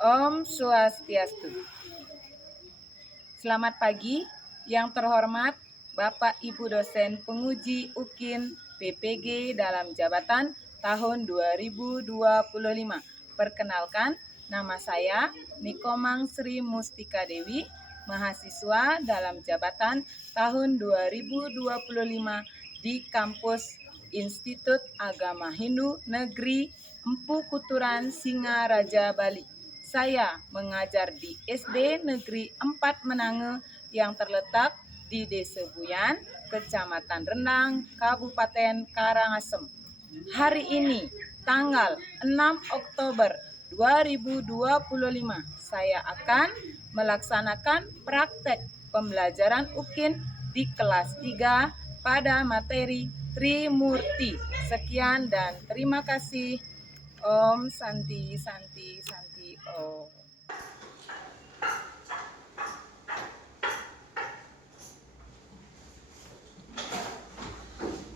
Om Swastiastu. Selamat pagi, yang terhormat Bapak Ibu dosen penguji UKIN PPG dalam jabatan tahun 2025. Perkenalkan, nama saya Nikomang Sri Mustika Dewi, mahasiswa dalam jabatan tahun 2025 di kampus Institut Agama Hindu Negeri Empu Kuturan, Singaraja, Bali. Saya mengajar di SD Negeri 4 Menange yang terletak di Desa Buyan, Kecamatan Rendang, Kabupaten Karangasem. Hari ini, tanggal 6 Oktober 2025, saya akan melaksanakan praktek pembelajaran UKIN di kelas 3 pada materi Trimurti. Sekian dan terima kasih. Om Santi Santi Santi Om.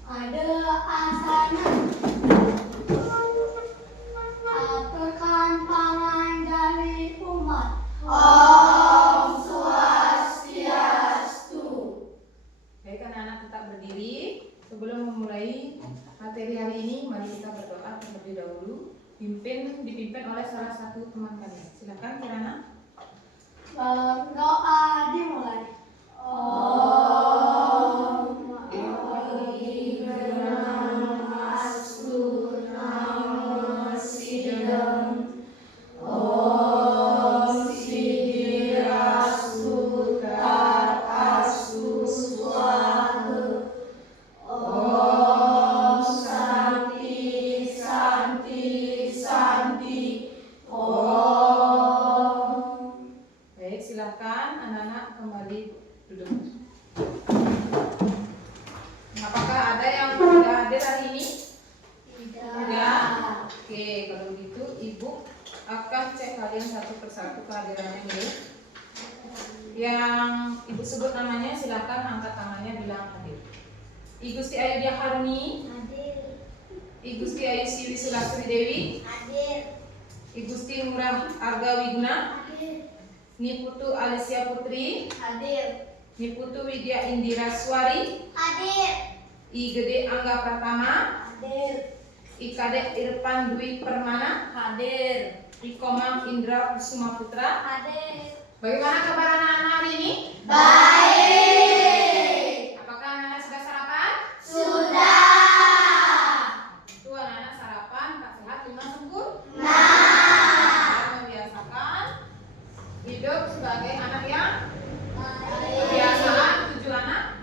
Ada asana aturkan pangan dari umat. Om Swastiastu. Baik, anak-anak tetap berdiri. Sebelum memulai materi hari ini, mari kita berdoa terlebih dahulu. Dipimpin oleh salah satu teman kalian. Silakan Kirana. Doa dimulai. Baik, silakan anak-anak kembali duduk. Apakah ada yang tidak hadir hari ini? Tidak. Oke, kalau gitu Ibu akan cek kalian satu persatu kehadirannya dulu. Yang Ibu sebut namanya silakan angkat tangannya bilang hadir. I Gusti Ayu Dia Haruni, Hadir. I Gusti Ayu Siwi Sulasri Dewi, Hadir. I Gusti Ngurah Arga Wiguna, Hadir. Niputu Alicia Putri, Hadir. Niputu Widya Indira Swari, Hadir. I Gede Angga Pratama, Hadir. I Kadek Irfan Dwi Permana, Hadir. I Komang Indra Kusuma Putra. Hadir. Bagaimana kabar anak-anak hari ini? Baik. Apakah anak-anak sudah sarapan? Sudah. Itu anak-anak sarapan, tak sehat, lima sempurna. Nah. Membiasakan hidup sebagai anak yang Baik. kebiasaan. 7 anak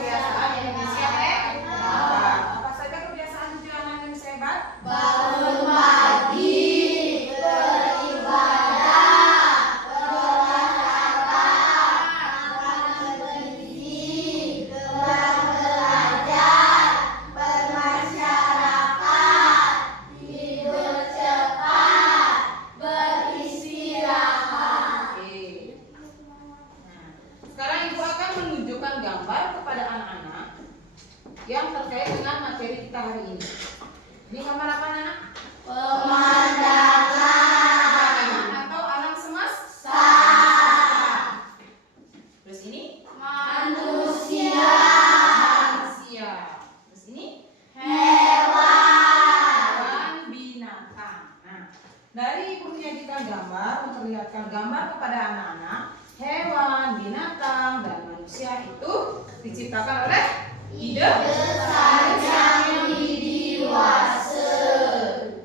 kebiasaan Indonesia hebat. Apa saja kebiasaan 7 anak Indonesia hebat? Bangun pagi, beribadah, berolahraga, makan bergizi, belajar, bermasyarakat, tidur cepat, beristirahat. Oke. Nah, sekarang Ibu akan menunjukkan gambar kepada anak-anak yang terkait dengan materi kita hari ini. Ini gambar apa, anak? Pemandangan Atau alam semesta. Terus ini manusia, manusia. Terus ini hewan, binatang. Nah, dari Ibu menyajikan gambar, memperlihatkan gambar kepada anak-anak, hewan, binatang, dan manusia itu diciptakan oleh ide Sang Widiwasa.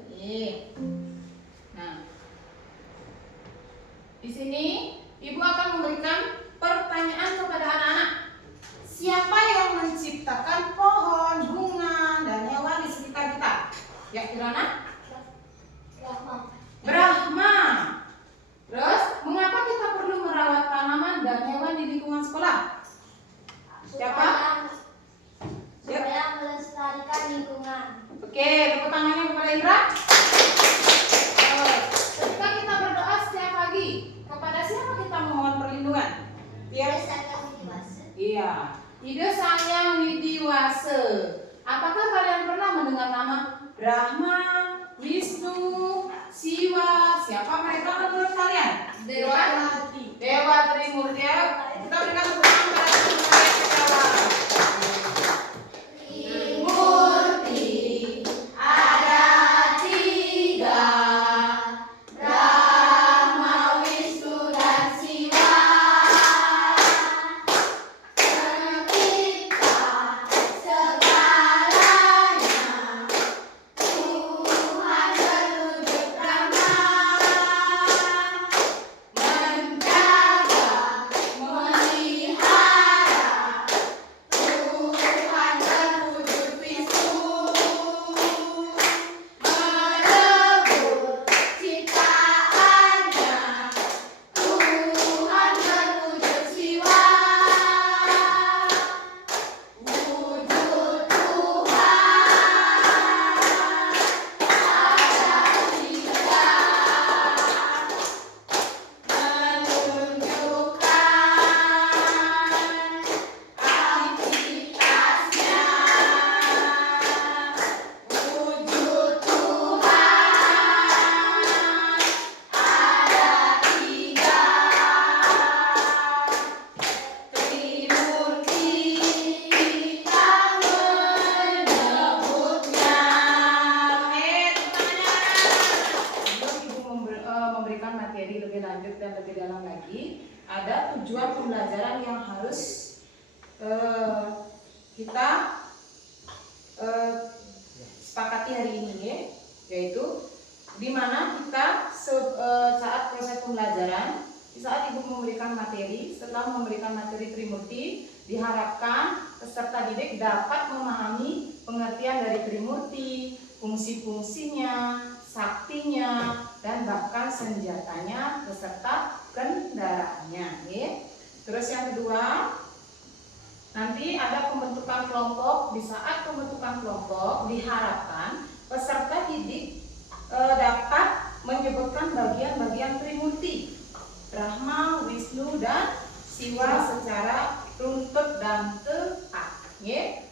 Oke. Nah, di sini Ibu akan memberikan pertanyaan kepada anak-anak. Siapa yang menciptakan pohon, bunga, dan hewan di sekitar kita? Ya, Kirana? Brahma. Terus, mengapa kita perlu merawat tanaman dan hewan di lingkungan sekolah? Siapa? Supaya melestarikan lingkungan. Oke, tepuk tangannya kepada Indra. Ketika kita berdoa setiap pagi, kepada siapa kita mohon perlindungan? Sang Widiwasa. Iya, ide Sang Yang Widiwasa. Apakah kalian pernah mendengar nama Brahma, Wisnu, Siwa? Siapa mereka? ada tujuan pembelajaran yang harus kita sepakati hari ini, ya. Yaitu di mana kita saat proses pembelajaran, di saat ibu memberikan materi, setelah memberikan materi Trimurti, diharapkan peserta didik dapat memahami pengertian dari Trimurti, fungsi-fungsinya, saktinya, dan bahkan senjatanya beserta kendaraannya, ya. Terus yang kedua, nanti ada pembentukan kelompok. Di saat pembentukan kelompok diharapkan peserta didik dapat menyebutkan bagian-bagian Trimurti, Brahma, Wisnu, dan Siwa secara runtut dan tepat, ya.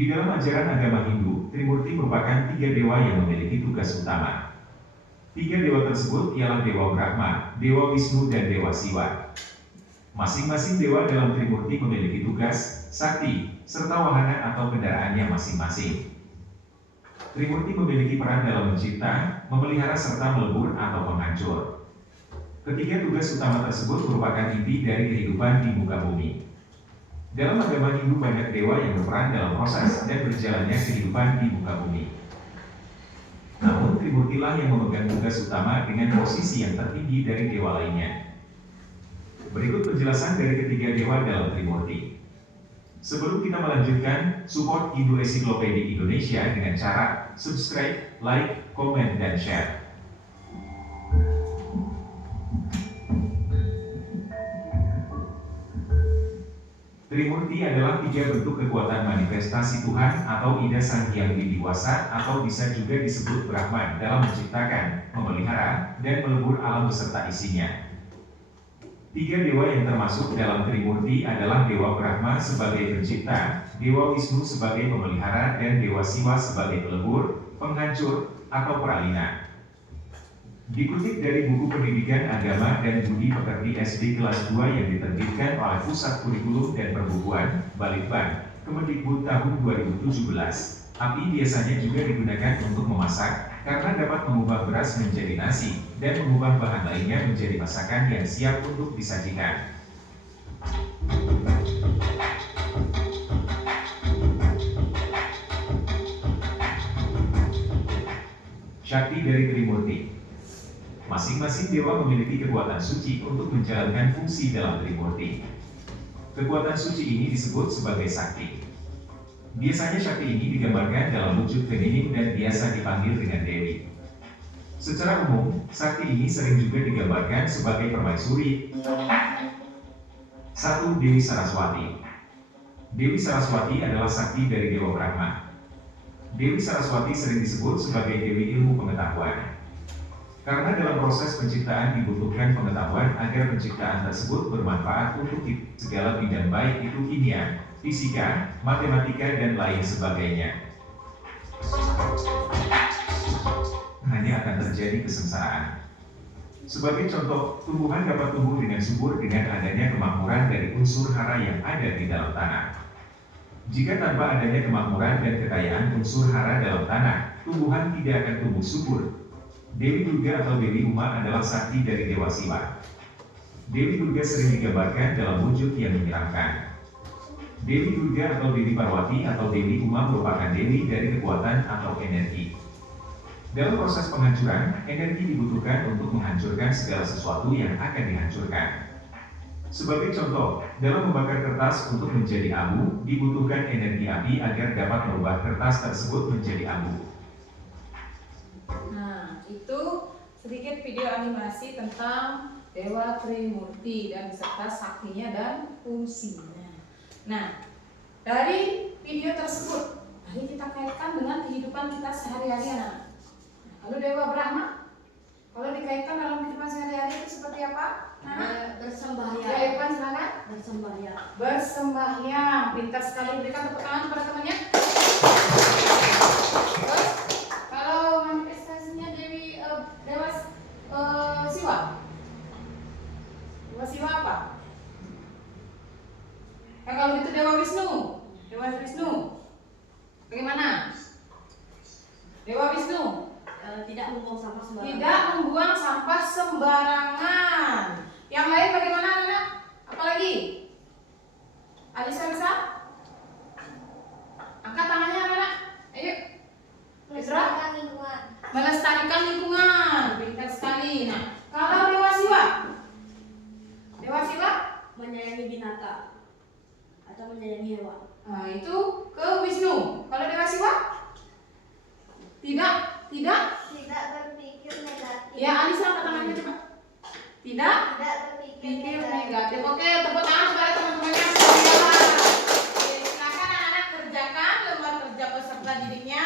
Di dalam ajaran agama Hindu, Trimurti merupakan 3 dewa yang memiliki tugas utama. 3 dewa tersebut ialah Dewa Brahma, Dewa Wisnu, dan Dewa Siwa. Masing-masing dewa dalam Trimurti memiliki tugas, sakti, serta wahana atau kendaraannya masing-masing. Trimurti memiliki peran dalam mencipta, memelihara, serta melebur atau menghancur. Ketiga tugas utama tersebut merupakan inti dari kehidupan di muka bumi. Dalam agama Hindu banyak dewa yang berperan dalam proses dan berjalannya kehidupan di muka bumi. Namun Trimurtilah yang memegang tugas utama dengan posisi yang tertinggi dari dewa lainnya. Berikut penjelasan dari ketiga dewa dalam Trimurti. Sebelum kita melanjutkan, support Hindu Encyclopedia Indonesia dengan cara subscribe, like, komen, dan share. Trimurti adalah 3 bentuk kekuatan manifestasi Tuhan atau Ida Sang Hyang Widiwasa, atau bisa juga disebut Brahman, dalam menciptakan, memelihara, dan melebur alam beserta isinya. 3 dewa yang termasuk dalam Trimurti adalah Dewa Brahma sebagai pencipta, Dewa Wisnu sebagai pemelihara, dan Dewa Siwa sebagai pelebur, penghancur, atau peralina. Dikutip dari buku Pendidikan Agama dan Budi Pekerti SD kelas 2 yang diterbitkan oleh Pusat Kurikulum dan Perbukuan, Balitbang, Kemendikbud tahun 2017, api biasanya juga digunakan untuk memasak, karena dapat mengubah beras menjadi nasi, dan mengubah bahan lainnya menjadi masakan yang siap untuk disajikan. Syakti dari Trimurti. Masing-masing dewa memiliki kekuatan suci untuk menjalankan fungsi dalam Trimurti. Kekuatan suci ini disebut sebagai sakti. Biasanya sakti ini digambarkan dalam wujud feminin dan biasa dipanggil dengan Dewi. Secara umum, sakti ini sering juga digambarkan sebagai permaisuri. 1. Dewi Saraswati. Dewi Saraswati adalah sakti dari Dewa Brahma. Dewi Saraswati sering disebut sebagai Dewi Ilmu Pengetahuan. Karena dalam proses penciptaan dibutuhkan pengetahuan agar penciptaan tersebut bermanfaat untuk segala bidang, baik itu kimia, fisika, matematika, dan lain sebagainya. Hanya akan terjadi kesengsaraan. Sebagai contoh, tumbuhan dapat tumbuh dengan subur dengan adanya kemakmuran dari unsur hara yang ada di dalam tanah. Jika tanpa adanya kemakmuran dan kekayaan unsur hara dalam tanah, tumbuhan tidak akan tumbuh subur. Dewi Durga atau Dewi Uma adalah sakti dari Dewa Siwa. Dewi Durga sering digambarkan dalam wujud yang menyeramkan. Dewi Durga atau Dewi Parwati atau Dewi Uma merupakan dewi dari kekuatan atau energi. Dalam proses penghancuran, energi dibutuhkan untuk menghancurkan segala sesuatu yang akan dihancurkan. Sebagai contoh, dalam membakar kertas untuk menjadi abu, dibutuhkan energi api agar dapat merubah kertas tersebut menjadi abu. Nah, itu sedikit video animasi tentang Dewa Trimurti dan beserta saktinya dan fungsinya. Nah, dari video tersebut, mari kita kaitkan dengan kehidupan kita sehari-hari. Kalau Dewa Brahma, kalau dikaitkan dalam kehidupan sehari-hari itu seperti apa? Bersembahyang. Ya, Irfan silakan. Bersembahyang. Bersembahyang. Pintar sekali, berikan tepuk tangan kepada temannya. Terus, kalau manifestasinya Dewa Siwa. Dewa Siwa apa? Kalau itu Dewa Wisnu. Dewa Wisnu. Bagaimana? Dewa Wisnu. Tidak membuang sampah sembarangan. Tidak membuang sampah sembarangan. Yang lain bagaimana, anak? Apalagi? Alisa? Angkat tangannya, anak. Ayo. Isra. Melestarikan lingkungan. Melestarikan lingkungan. Pintar sekali. Nah, kalau Dewa Siwa? Dewa Siwa? Menyayangi binatang atau menyayangi hewan. Nah, itu ke Wisnu. Kalau Dewa Siwa? Tidak. Tidak berpikir negatif. Ya, Alisa angkat tangannya coba. Tidak. Tidak berpikir Pikir negatif. negatif. Oke, tepuk tangan kepada teman-temannya semua. Oke, silakan anak-anak kerjakan lembar kerja peserta didiknya.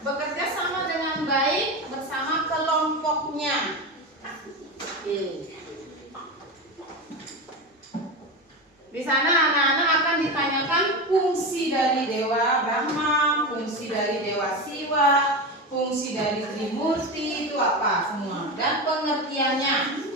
Bekerja sama dengan baik bersama kelompoknya. Oke. Di sana anak-anak akan ditanyakan fungsi dari Dewa Brahma, fungsi dari Dewa Siwa, fungsi dari Trimurti itu apa semua dan pengertiannya.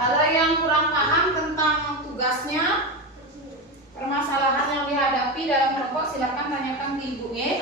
Kalau yang kurang paham tentang tugasnya, permasalahan yang dihadapi dalam kelompok, silakan tanyakan ke Ibu ya.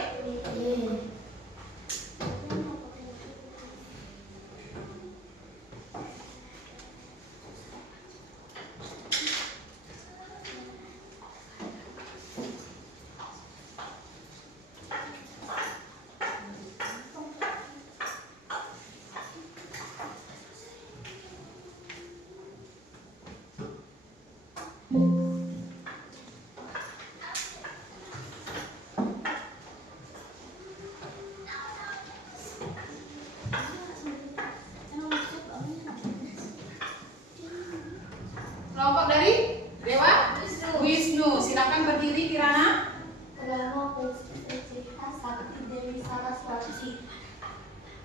Kelompok dari Dewa Wisnu. Silakan berdiri Kirana. Kelompok pencipta Sakti Dewi Saraswati.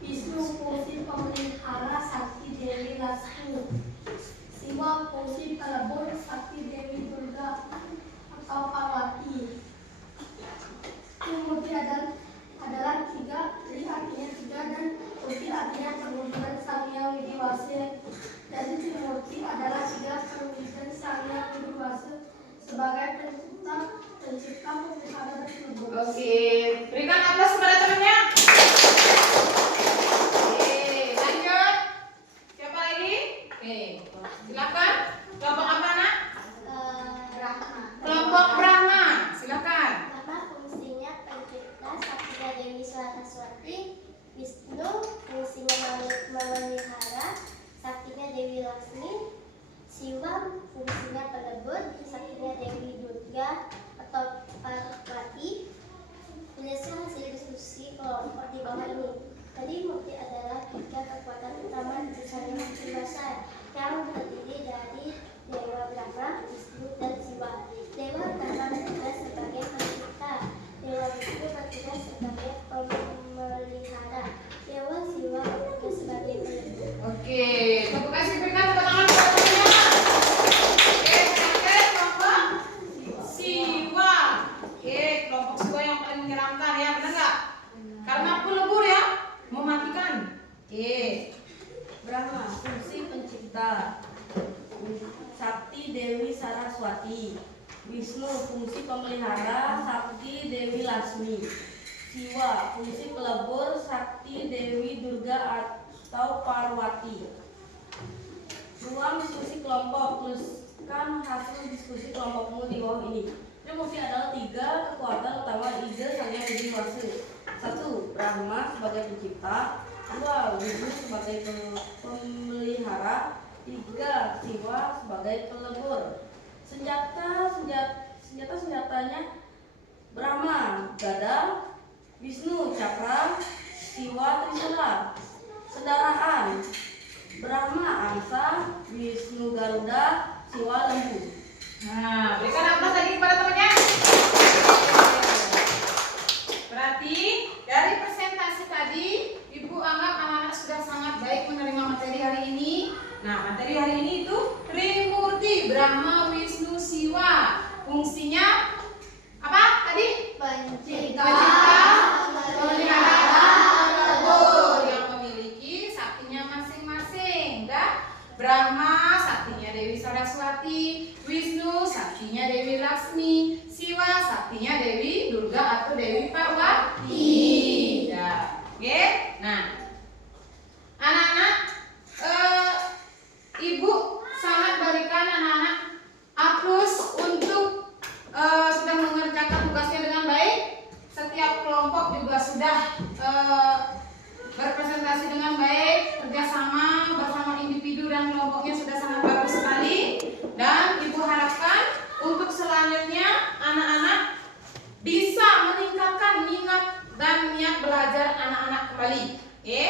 Wisnu fungsi pemelihara Sakti Dewi Lasmi. Siwa fungsi pelebur Sakti Dewi Durga atau Parwati. Trimurti adalah tiga, Tri artinya tiga dan Murti artinya perwujudan Sang Hyang Widiwasa. Jadi Trimurti adalah tiga perwujudan Sang Hyang Widiwasa sebagai pencipta, pemelihara dan pelebur. Oke, berikan aplaus kepada temannya. Oke, lanjut. Siapa lagi? Oke, silakan. Kelompok apa nak? Brahma. Kelompok Brahma. Silakan. Brahma fungsinya pencipta Sakti Dewi Saraswati. Wisnu fungsinya memelihara Saktinya Dewi Laksmi. Siwa fungsinya pelebur Saktinya Dewi Durga atau Parwati. Menyusul hasil diskusi kelompok di bawah ini. Tadi Murti adalah tiga kekuatan utama di Sang Hyang Widiwasa yang terdiri dari Dewa Brahma, Wisnu, dan Siwa. Dewa Brahma bertugas sebagai pencipta, Dewa Wisnu bertugas sebagai pemelihara, Dewa Siwa bertugas sebagai pelebur. Oke, tepuk kasih berikan tepuk tangan kepada temannya. Oke, terakhir kelompok Siwa. Oke, kelompok Siwa yang paling menyeramkan ya, benar nggak? Karena pelebur ya, mematikan. Oke. Brahma fungsi pencipta, Sakti Dewi Saraswati. Wisnu fungsi pemelihara, Sakti Dewi Lasmi. Siwa fungsi pelebur, Sakti Dewi Durga atau Parwati. Ruang diskusi kelompok. Tuliskan hasil diskusi kelompokmu di bawah ini. Trimurti adalah tiga kekuatan utama ide Sang Hyang Widiwasa. 1. Brahma sebagai pencipta. 2. Wisnu sebagai pemelihara. 3. Siwa sebagai pelebur. Senjatanya Brahma gada, Wisnu cakra, Siwa trisula. persaudaraan. Brahma angsa, Wisnu Garuda, Siwa lembu. Nah, berikan aplaus lagi kepada temannya. Berarti dari presentasi tadi, Ibu anggap anak-anak sudah sangat baik menerima materi hari ini. Nah, materi hari ini itu Trimurti, Brahma, Wisnu, Siwa. Fungsinya apa tadi? Pencipta, Memelihara, melebur, yang memiliki saktinya masing-masing. Dan Brahma saktinya Dewi Saraswati, Wisnu saktinya Dewi Laksmi, Siwa saktinya Dewi Durga atau Dewi Parwati. Ya, oke. Nah, anak-anak, Ibu sangat berikan anak-anak A+ untuk sudah mengerjakan tugasnya dengan baik. Setiap kelompok juga sudah berpresentasi dengan baik, kerjasama bersama individu dan kelompoknya sudah sangat bagus sekali. Dan Ibu harapkan untuk selanjutnya anak-anak bisa meningkatkan minat dan niat belajar anak-anak kembali. Oke?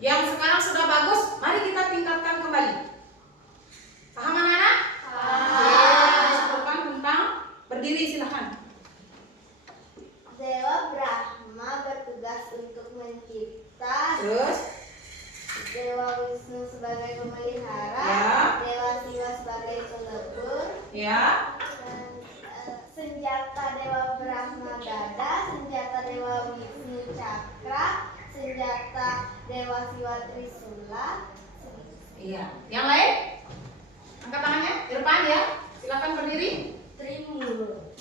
Yang sekarang sudah bagus, mari kita tingkatkan kembali. Paham anak-anak? Disebutkan tentang berdiri, silahkan. Dewa Brahma bertugas untuk mencipta, Terus, Dewa Wisnu sebagai pemelihara, Ya. Dewa Siwa sebagai pelebur, ya. dan senjata Dewa Brahma gada, senjata Dewa Wisnu cakra, senjata Dewa Siwa trisula. Iya. Yang lain? Angkat tangannya di depan ya. Silakan berdiri. Trimur.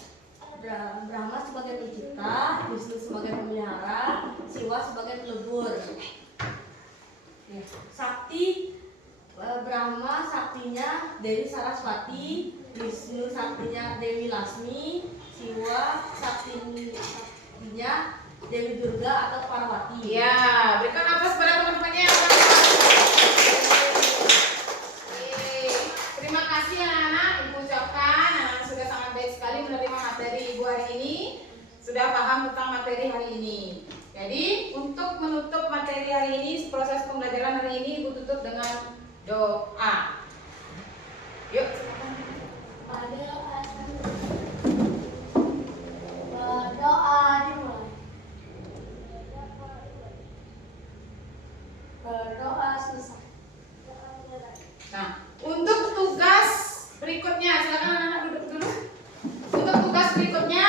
Brahma sebagai pencipta, Wisnu sebagai pemelihara, Siwa sebagai pelebur. Ya. Sakti Brahma saktinya Dewi Saraswati, Wisnu saktinya Dewi Laksmi, Siwa saktinya Dewi Durga atau Parwati. Ya, berikan aplaus pada teman-temannya. Terima kasih anak-anak. Ibu ucapkan anak-anak sudah sangat baik sekali menerima materi Ibu hari ini. Sudah paham tentang materi hari ini. Jadi untuk menutup materi hari ini, proses pembelajaran hari ini Ibu tutup dengan doa. Yuk, silakan. Berdoa dimulai. Berdoa susah. Nah, untuk tugas berikutnya, silakan anak-anak duduk dulu. Untuk tugas berikutnya,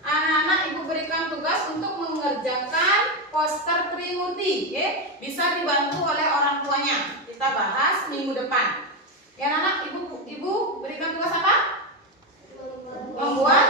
anak-anak Ibu berikan tugas untuk mengerjakan poster Trimurti, ya. Bisa dibantu oleh orang tuanya. Kita bahas minggu depan. Ya, anak-anak, Ibu berikan tugas apa? Membuat